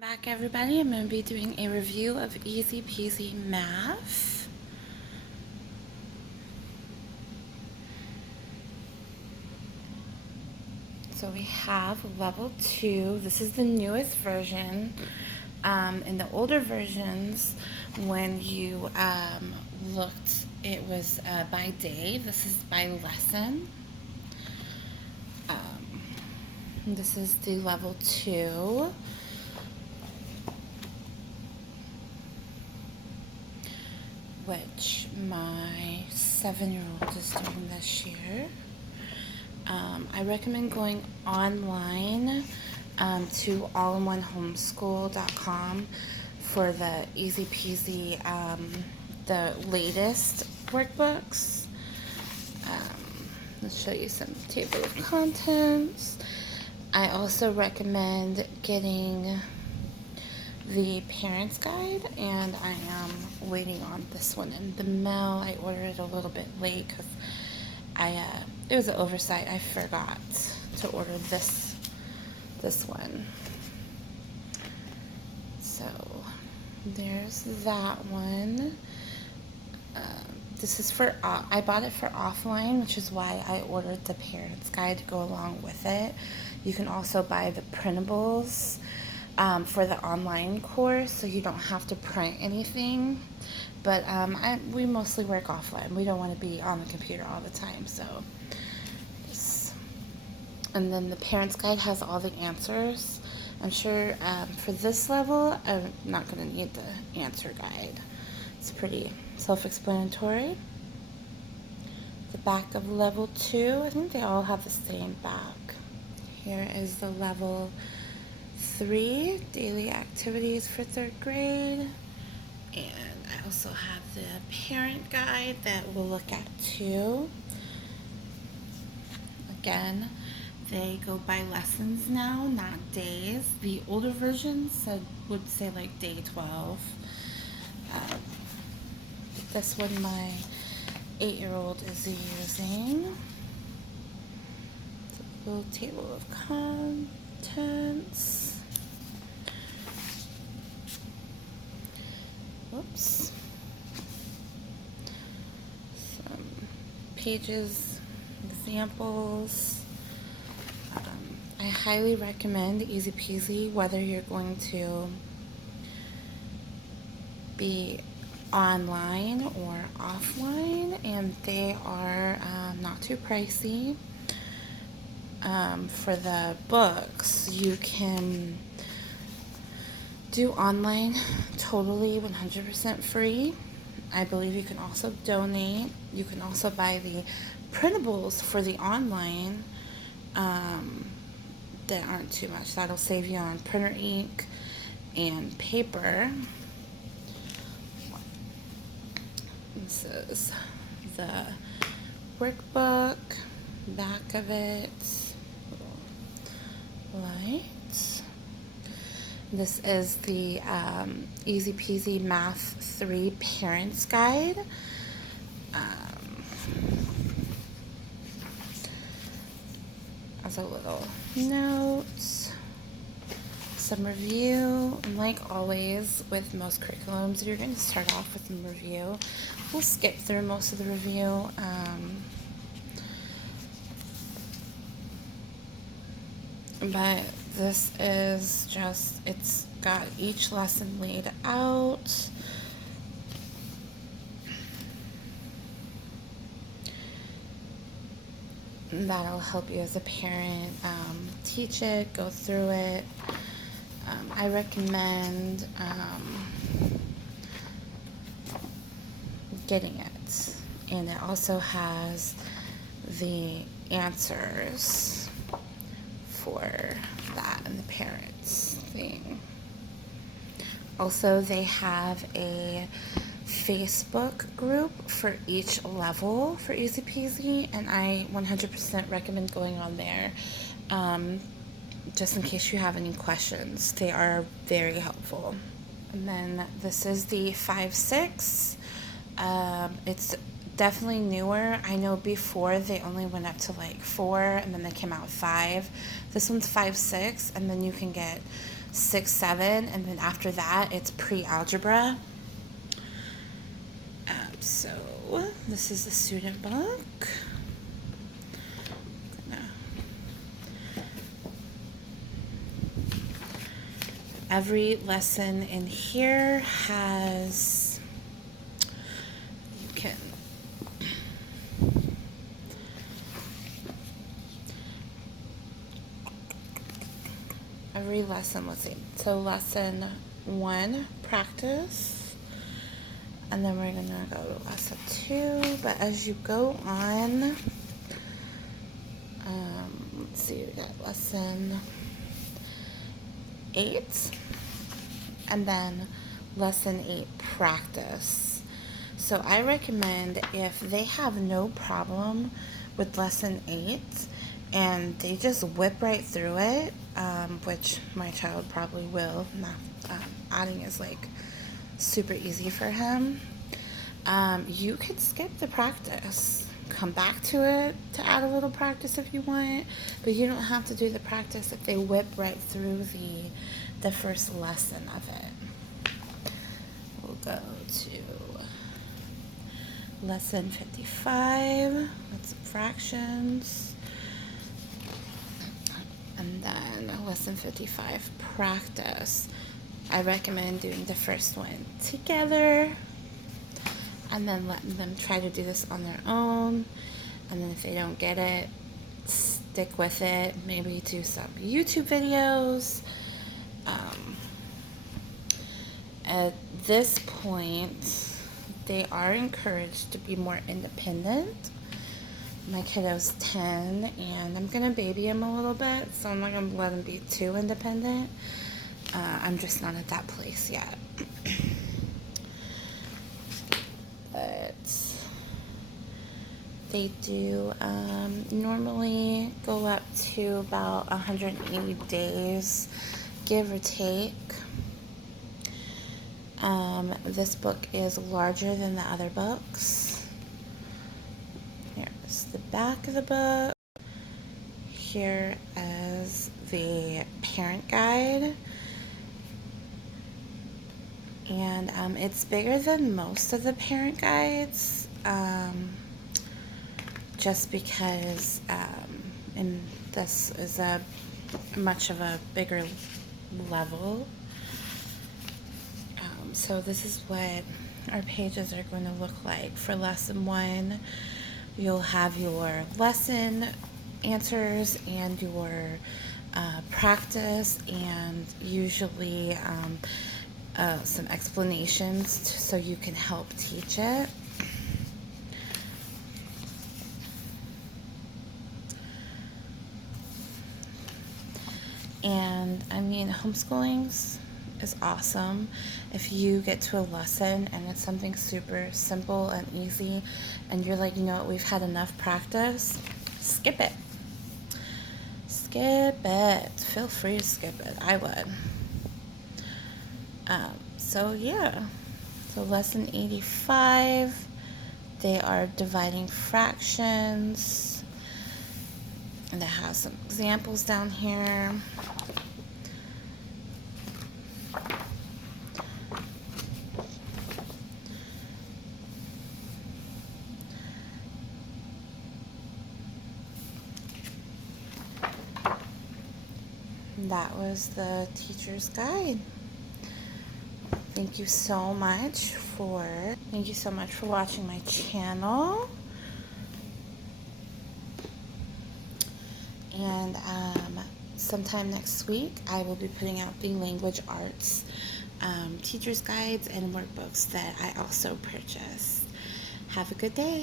Back everybody, I'm going to be doing a review of Easy Peasy Math. So we have level 2. This is the newest version. In the older versions, when you looked, it was by day. This is by lesson. This is the level 2. Which my 7-year-old is doing this year. I recommend going online to allinonehomeschool.com for the Easy Peasy, the latest workbooks. Let's show you some table of contents. I also recommend getting the parents guide, and I am waiting on this one in the mail. I ordered it a little bit late because it was an oversight. I forgot to order this one. So there's that one. This is for I bought it for offline, which is why I ordered the parents guide to go along with it. You can also buy the printables for the online course, so you don't have to print anything. But we mostly work offline. We don't want to be on the computer all the time. So, and then the parents guide has all the answers. I'm sure for this level, I'm not going to need the answer guide. It's pretty self-explanatory. The back of level 2, I think they all have the same back. Here is the level 3 daily activities for 3rd grade, and I also have the parent guide that we'll look at too. Again, they go by lessons now, not days. The older versions would say like day 12. This one my 8-year-old is using. It's a little table of contents. Whoops. Some pages, examples. I highly recommend Easy Peasy, whether you're going to be online or offline, and they are not too pricey. For the books, you can do online totally 100% free. I believe you can also donate. You can also buy the printables for the online that aren't too much. That'll save you on printer ink and paper. This is the workbook, back of it, light. This is the Easy Peasy Math 3 Parents Guide. As a little note, some review, and like always with most curriculums, you're going to start off with some review. We'll skip through most of the review. But this is just, it's got each lesson laid out. That'll help you as a parent teach it, go through it. I recommend getting it. And it also has the answers for that and the parents thing. Also, they have a Facebook group for each level for Easy Peasy, and I 100% recommend going on there just in case you have any questions. They are very helpful. And then this is the 5-6. It's definitely newer. I know before they only went up to like 4, and then they came out 5. This one's 5-6, and then you can get 6, 7, and then after that it's pre-algebra. So this is the student book. Every lesson in here has, you can, every lesson, let's see, so lesson 1, practice, and then we're gonna go to lesson 2, but as you go on, let's see, we got lesson 8, and then lesson 8, practice. So I recommend, if they have no problem with lesson 8 and they just whip right through it, which my child probably will, adding is like super easy for him, you could skip the practice, come back to it to add a little practice if you want, but you don't have to do the practice if they whip right through the first lesson of it. We'll go to lesson 55, that's fractions, and then lesson 55, practice. I recommend doing the first one together, and then letting them try to do this on their own, and then if they don't get it, stick with it, maybe do some YouTube videos. At this point, they are encouraged to be more independent. My kiddo's 10, and I'm gonna baby him a little bit, so I'm not gonna let him be too independent. I'm just not at that place yet. But they do normally go up to about 180 days, give or take. This book is larger than the other books. Here's the back of the book. Here is the parent guide. And it's bigger than most of the parent guides, just because and this is a much of a bigger level. So this is what our pages are going to look like. For lesson 1, you'll have your lesson answers and your practice, and usually some explanations so you can help teach it. And I mean, homeschooling is awesome. If you get to a lesson and it's something super simple and easy, and you're like, you know what, we've had enough practice, skip it. Skip it. Feel free to skip it. I would. So yeah, so lesson 85, they are dividing fractions, and it has some examples down here. That was the teacher's guide. Thank you so much for watching my channel. And sometime next week, I will be putting out the language arts teacher's guides and workbooks that I also purchased. Have a good day.